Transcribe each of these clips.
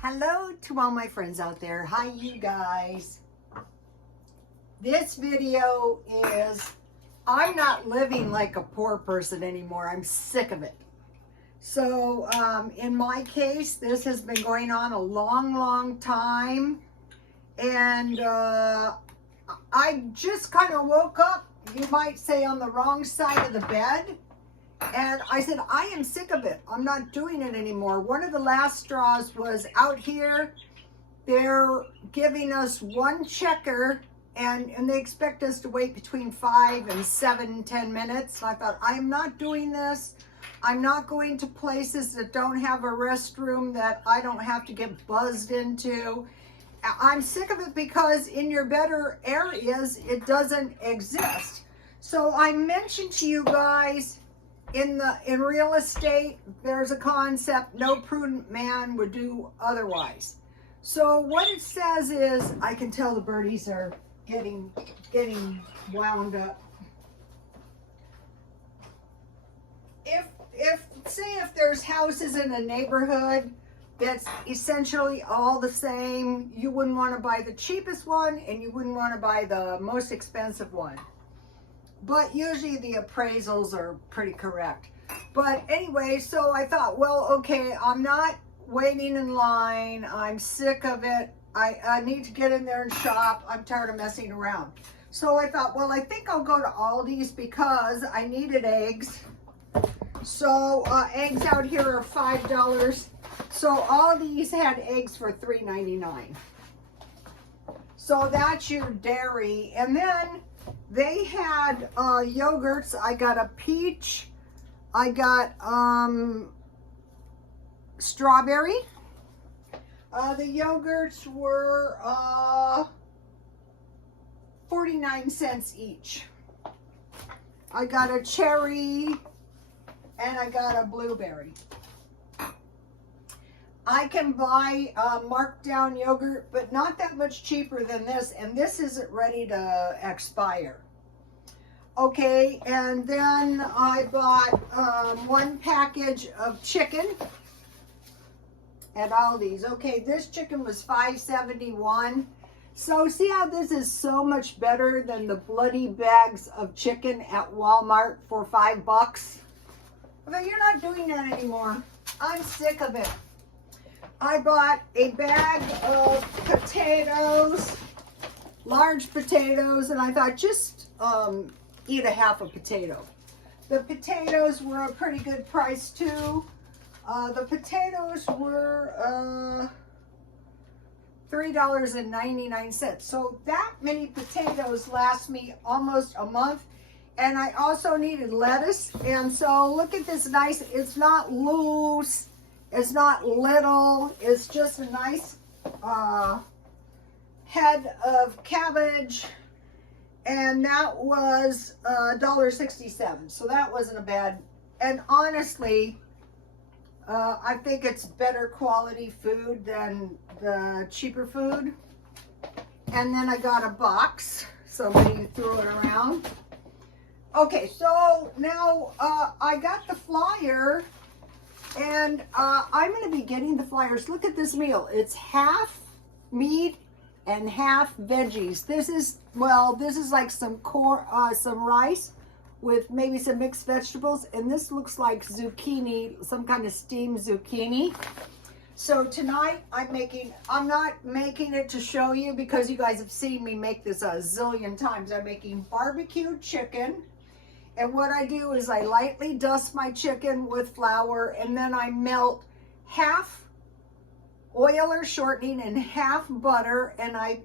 Hello to all my friends out there. Hi, you guys. This video is, I'm not living like a poor person anymore. I'm sick of it. So in my case, this has been going on a long time. And I just kind of woke up, you might say, on the wrong side of the bed. And I said, I am sick of it. I'm not doing it anymore. One of the last straws was out here. They're giving us one checker and they expect us to wait between 5 and 7, 10 minutes. And I thought, I am not doing this. I'm not going to places that don't have a restroom that I don't have to get buzzed into. I'm sick of it because in your better areas, it doesn't exist. So I mentioned to you guys, in real estate, there's a concept no prudent man would do otherwise. So what it says is, I can tell the birdies are getting wound up. If there's houses in a neighborhood that's essentially all the same, you wouldn't want to buy the cheapest one and you wouldn't want to buy the most expensive one. But usually the appraisals are pretty correct. But anyway, so I thought, well, okay, I'm not waiting in line. I'm sick of it. I need to get in there and shop. I'm tired of messing around. So I thought, well, I think I'll go to Aldi's because I needed eggs. So eggs out here are $5. So Aldi's had eggs for $3.99. So that's your dairy. And then they had yogurts. I got a peach. I got strawberry. The yogurts were 49 cents each. I got a cherry and I got a blueberry. I can buy marked down yogurt, but not that much cheaper than this, and this isn't ready to expire. Okay, and then I bought one package of chicken at Aldi's. Okay, this chicken was $5.71. So see how this is so much better than the bloody bags of chicken at Walmart for $5? But you're not doing that anymore. I'm sick of it. I bought a bag of potatoes, large potatoes, and I thought just eat a half a potato. The potatoes were a pretty good price too. The potatoes were $3.99. So that many potatoes last me almost a month. And I also needed lettuce. And so look at this nice, it's not loose. It's not little, it's just a nice head of cabbage, and that was $1.67. So that wasn't a bad, and honestly, I think it's better quality food than the cheaper food. And then I got a box, somebody threw it around. Okay, so now I got the flyer. And I'm going to be getting the flyers. Look at this meal. It's half meat and half veggies. This is like some corn, some rice with maybe some mixed vegetables. And this looks like zucchini, some kind of steamed zucchini. So tonight I'm not making it to show you because you guys have seen me make this a zillion times. I'm making barbecued chicken. And what I do is I lightly dust my chicken with flour, and then I melt half oil or shortening and half butter, and I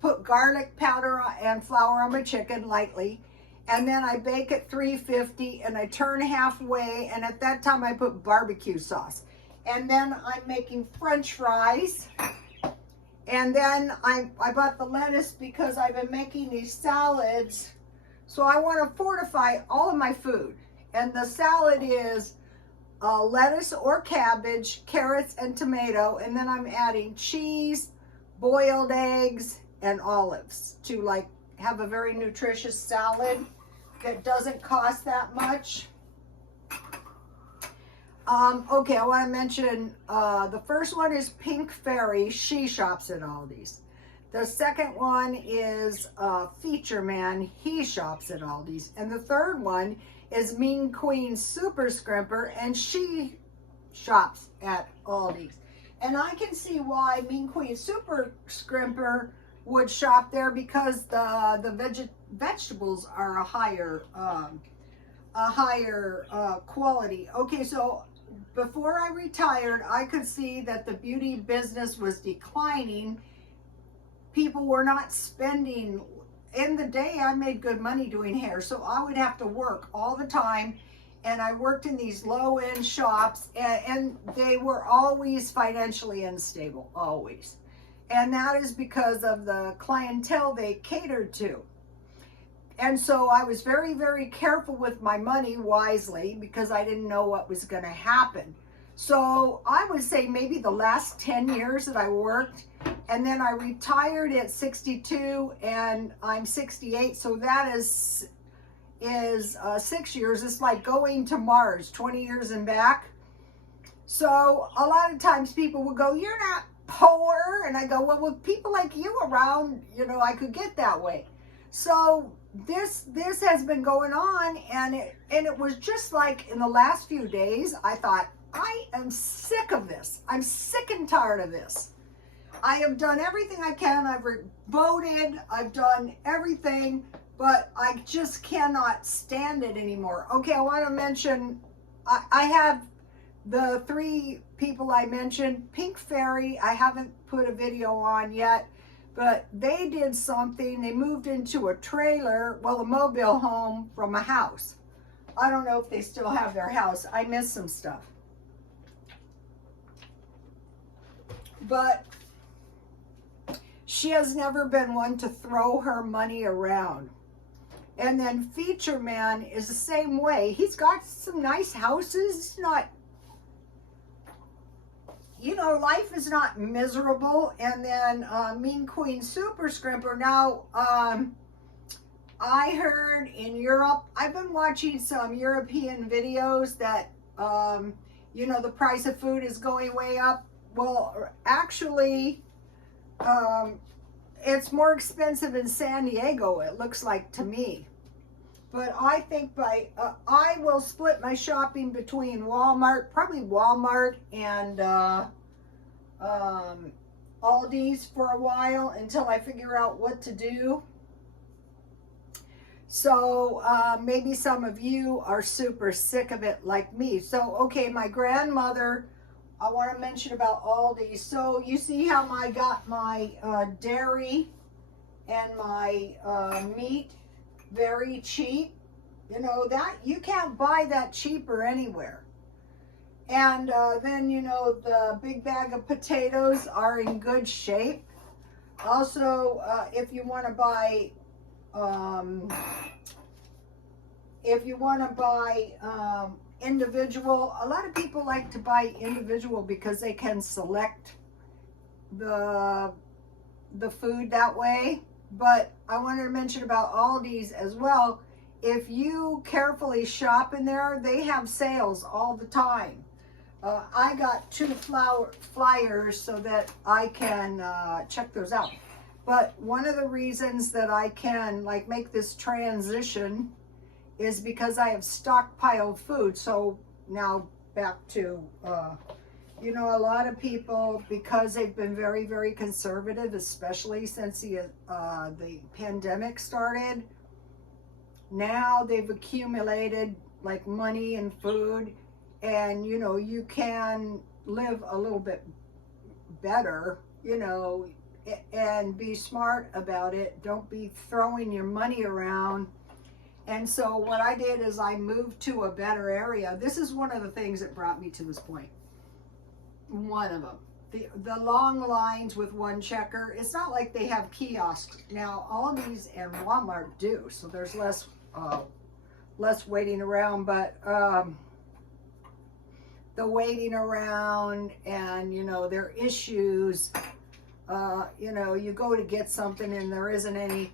put garlic powder and flour on my chicken lightly, and then I bake at 350, and I turn halfway, and at that time I put barbecue sauce. And then I'm making French fries, and then I bought the lettuce because I've been making these salads. So I want to fortify all of my food. And the salad is lettuce or cabbage, carrots, and tomato. And then I'm adding cheese, boiled eggs, and olives to like have a very nutritious salad that doesn't cost that much. Okay, I want to mention the first one is Pink Fairy. She shops at Aldi's. The second one is Feature Man. He shops at Aldi's. And the third one is Mean Queen Super Scrimper, and she shops at Aldi's. And I can see why Mean Queen Super Scrimper would shop there, because the vegetables are a higher quality. Okay, so before I retired, I could see that the beauty business was declining. People were not spending. In the day, I made good money doing hair, so I would have to work all the time, and I worked in these low-end shops, and they were always financially unstable, always. And that is because of the clientele they catered to. And so I was very, very careful with my money, wisely, because I didn't know what was going to happen. So I would say maybe the last 10 years that I worked, and then I retired at 62, and I'm 68. So that is 6 years. It's like going to Mars, 20 years and back. So a lot of times people will go, "You're not poor." And I go, "Well, with people like you around, you know, I could get that way." So this has been going on, and it was just like in the last few days, I thought, I am sick of this. I'm sick and tired of this. I have done everything I can. I've voted. I've done everything, but I just cannot stand it anymore. Okay, I want to mention, I have the 3 people I mentioned. Pink Fairy, I haven't put a video on yet, but they did something. They moved into a trailer, well, a mobile home from a house. I don't know if they still have their house. I missed some stuff. But she has never been one to throw her money around. And then Feature Man is the same way. He's got some nice houses. It's not, you know, life is not miserable. And then Mean Queen Super Scrimper. Now, I heard in Europe, I've been watching some European videos that, you know, the price of food is going way up. Well, actually, it's more expensive in San Diego, it looks like to me. But I think I will split my shopping between Walmart, probably Walmart and Aldi's for a while, until I figure out what to do. So maybe some of you are super sick of it like me. So, okay, my grandmother, I want to mention about Aldi. So you see how I got my dairy and my meat very cheap. You know, that you can't buy that cheaper anywhere. And then, you know, the big bag of potatoes are in good shape. Also, if you want to buy individual, a lot of people like to buy individual because they can select the food that way. But I wanted to mention about Aldi's as well. If you carefully shop in there, they have sales all the time. I got 2 flyers so that I can check those out. But one of the reasons that I can like make this transition is because I have stockpiled food. So now back to, you know, a lot of people, because they've been very, very conservative, especially since the pandemic started, now they've accumulated like money and food, and, you know, you can live a little bit better, you know, and be smart about it. Don't be throwing your money around. And so what I did is I moved to a better area. This is one of the things that brought me to this point. One of them. The long lines with one checker. It's not like they have kiosks. Now, Aldi's and Walmart do, so there's less waiting around. But the waiting around and, you know, their issues, you know, you go to get something and there isn't any.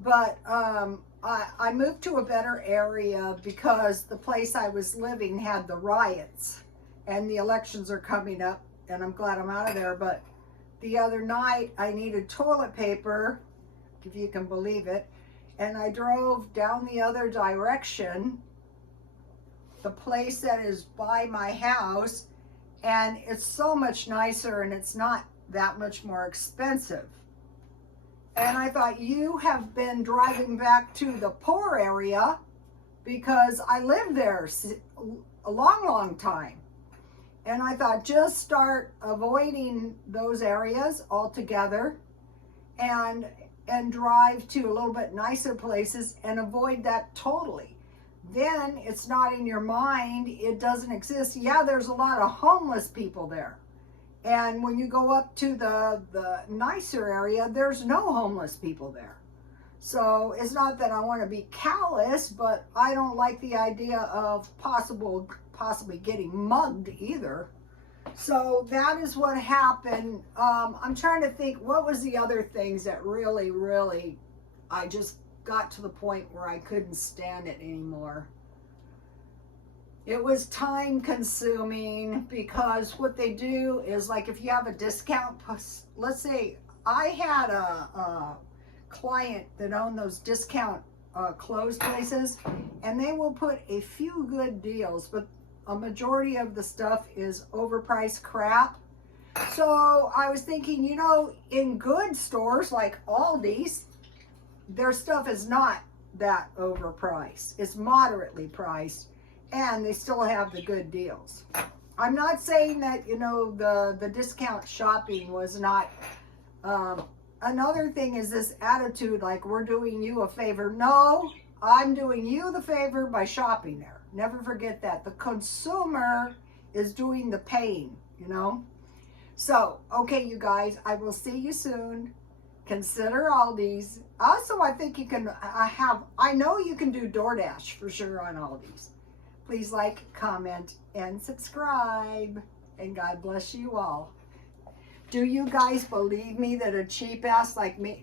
But I moved to a better area because the place I was living had the riots. and the elections are coming up, and I'm glad I'm out of there. But the other night I needed toilet paper, if you can believe it, and I drove down the other direction, the place that is by my house, and it's so much nicer and it's not that much more expensive. And I thought, you have been driving back to the poor area, because I lived there a long time. And I thought, just start avoiding those areas altogether and drive to a little bit nicer places and avoid that totally. Then it's not in your mind, it doesn't exist. Yeah, there's a lot of homeless people there. And when you go up to the nicer area, there's no homeless people there. So it's not that I want to be callous, but I don't like the idea of possibly getting mugged either. So that is what happened. I'm trying to think, what was the other things that really, I just got to the point where I couldn't stand it anymore. It was time consuming, because what they do is, like, if you have a discount, let's say I had a client that owned those discount clothes places, and they will put a few good deals, but a majority of the stuff is overpriced crap. So I was thinking, you know, in good stores like Aldi's, their stuff is not that overpriced. It's moderately priced, and they still have the good deals. I'm not saying that, you know, the discount shopping was not. Another thing is this attitude, like we're doing you a favor. No, I'm doing you the favor by shopping there. Never forget that. The consumer is doing the paying, you know. So, okay, you guys, I will see you soon. Consider Aldi's. Also, I think you can I know you can do DoorDash for sure on Aldi's. Please like, comment, and subscribe. And God bless you all. Do you guys believe me that a cheap ass like me